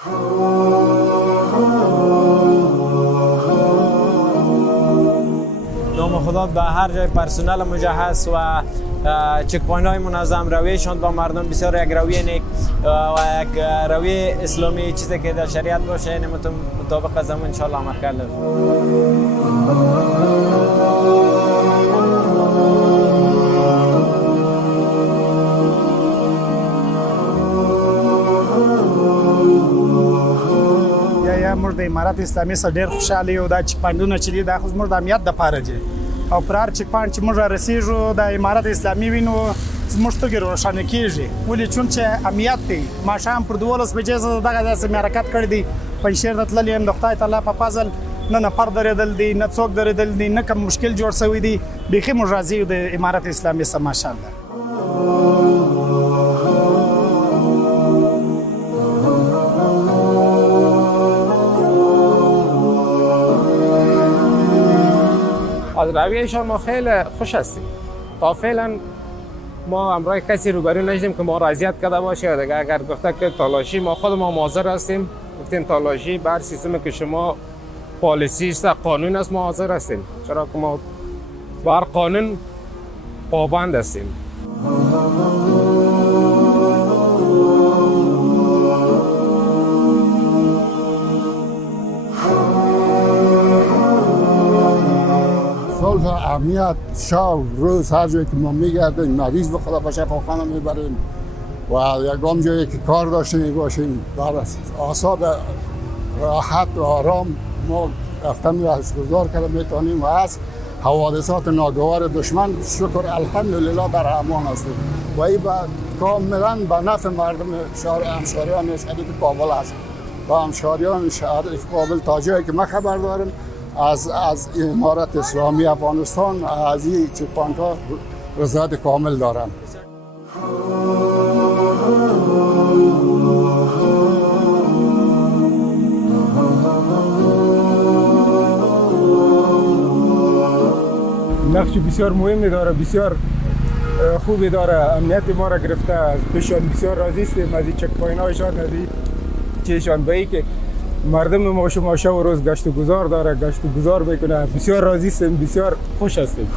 نام خدا به هر جای پرسنل مجهز و چک پوینت های منظم رویشان با مردم بسیار یک رویه نیک و یک رویه اسلامی چیزی که در شریعت باشه یعنی مطابق از همون انشاءالله عمل کرده. موږ د امارت اسلامي سره ډېر خوشاله یو. دا چک پاینټونه چې دي دا خو زموږ د امنیت دپاره دي او پر هر چک پاینټ چې موږ رارسېږو د امارت اسلامي وینو زموږ سترګې روښانه کېږي. ولې چون چې امنیت دی. ماښام پر 12 بجې زه دغه داسې مې حرکت کړی دی پنجشیر ته تللی یم. د خدای تعالی په فضل نه نفر درېدل دی نه څوک درېدل دی نه کوم مشکل جوړ شوی دی. بیخي موږ راضي یو د امارت اسلامي څخه ماشاءالله. از رویشان ما خیلی خوش هستیم. تا فعلا ما همراه کسی روبرو نشدیم که ما را اذیت کرده باشه. دیگه اگر گفته که تالاشی ما خود ما حاضر هستیم گفتیم تالاشی بر سیستمی که شما پالیسی است قانون است ما حاضر هستیم، چرا که ما بر قانون پابند هستیم. صلح، امنیت، شب روز هر جایی که ما میگردیم مریض به خدا به شفاخانه میبریم و یکم جایی که کار داشته میباشیم در اعصاب راحت و آرام ما رفتن و گذار کرده میتونیم و از حوادثات ناگوار دشمن شکر الحمدلله در امان هستیم و این کاملا به نفع مردم همشهریان شهید کابل است و همشهریان شهید کابل تا جایی که ما خبر داریم از امارت اسلامی افغانستان از این چک پوینت ها رضایت کامل دارن. نقش بسیار مهمی داره، بسیار خوبی داره. امنیت ما را گرفته، از پیشان بسیار راضی هستیم از این چک پوینت هایشان، از این چیزشان به که مردم ما شما شب و روز گشت و گذار داره، گشت و گذار میکنه. بسیار راضی هستیم، بسیار خوش هستیم.